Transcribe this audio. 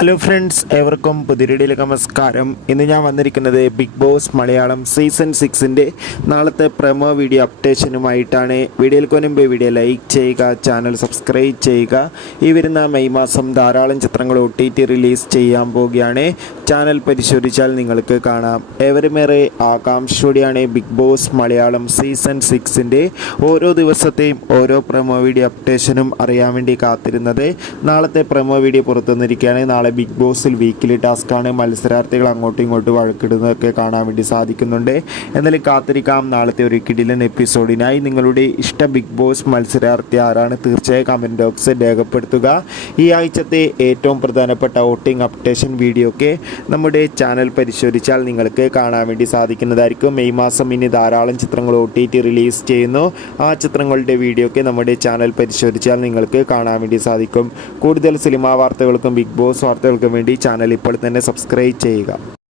Hello friends, ഏവർക്കും പുതിയൊരു നമസ്കാരം. ഇന്ന് ഞാൻ വന്നിരിക്കുന്നത് ബിഗ് ബോസ് മലയാളം സീസൺ 6ൻ്റെ നാളത്തെ പ്രൊമോ വീഡിയോ അപ്ഡേഷനുമായിട്ടാണ്. വീഡിയോയിൽ മുൻപ് വീഡിയോ ലൈക്ക് ചെയ്യുക, ചാനൽ സബ്സ്ക്രൈബ് ചെയ്യുക. ഈ വരുന്ന മെയ് മാസം ധാരാളം ചിത്രങ്ങൾ OTT റിലീസ് ചെയ്യാൻ പോവുകയാണ്. ചാനൽ പരിശോധിച്ചാൽ നിങ്ങൾക്ക് കാണാം. ഏവരുമേറെ ആകാംക്ഷയോടെയാണ് ബിഗ് ബോസ് മലയാളം സീസൺ 6ൻ്റെ ഓരോ ദിവസത്തെയും ഓരോ പ്രൊമോ വീഡിയോ അപ്ഡേഷനും അറിയാൻ വേണ്ടി കാത്തിരുന്നത്. നാളത്തെ പ്രൊമോ വീഡിയോ പുറത്തുവന്നിരിക്കുകയാണ്. നാളെ ബിഗ് ബോസിൽ വീക്കിലി ടാസ്ക്കാണ്. മത്സരാർത്ഥികൾ അങ്ങോട്ടും ഇങ്ങോട്ടും വഴക്കിടുന്നതൊക്കെ കാണാൻ വേണ്ടി സാധിക്കുന്നുണ്ട്. എന്നാലും കാത്തിരിക്കാം നാളത്തെ ഒരു കിടിലൻ എപ്പിസോഡിനായി. നിങ്ങളുടെ ഇഷ്ട ബിഗ് ബോസ് മത്സരാർത്ഥി ആരാണ്? തീർച്ചയായും കമൻറ്റ് ബോക്സിൽ രേഖപ്പെടുത്തുക. ഈ ആഴ്ചത്തെ ഏറ്റവും പ്രധാനപ്പെട്ട വോട്ടിംഗ് അപ്ഡേഷൻ വീഡിയോ ഒക്കെ നമ്മുടെ ചാനൽ പരിശോധിച്ചാൽ നിങ്ങൾക്ക് കാണാൻ വേണ്ടി സാധിക്കുന്നതായിരിക്കും. മെയ് മാസം ഇനി ധാരാളം ചിത്രങ്ങൾ OTT റിലീസ് ചെയ്യുന്നു. ആ ചിത്രങ്ങളുടെ വീഡിയോ ഒക്കെ നമ്മുടെ ചാനൽ പരിശോധിച്ചാൽ നിങ്ങൾക്ക് കാണാൻ വേണ്ടി സാധിക്കും. കൂടുതൽ സിനിമാ വാർത്തകൾക്കും ബിഗ് ബോസ് വാർത്തകൾക്കും വേണ്ടി ചാനൽ ഇപ്പോൾ തന്നെ സബ്സ്ക്രൈബ് ചെയ്യുക.